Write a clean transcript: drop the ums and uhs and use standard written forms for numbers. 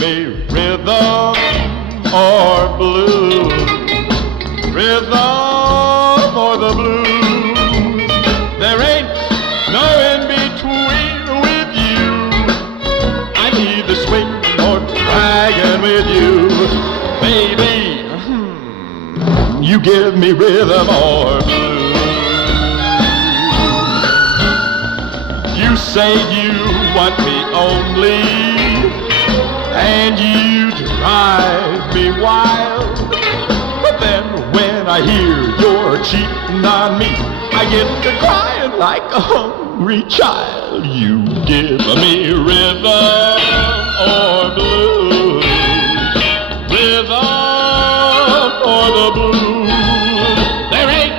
me rhythm or blues. Rhythm or the blues. There ain't no in between with you. I'm either swinging or dragging with you. Baby, you give me rhythm or blues. You say you want me only, and you drive me wild. But then when I hear you're cheating on me, I get to crying like a hungry child. You give me rhythm or blues.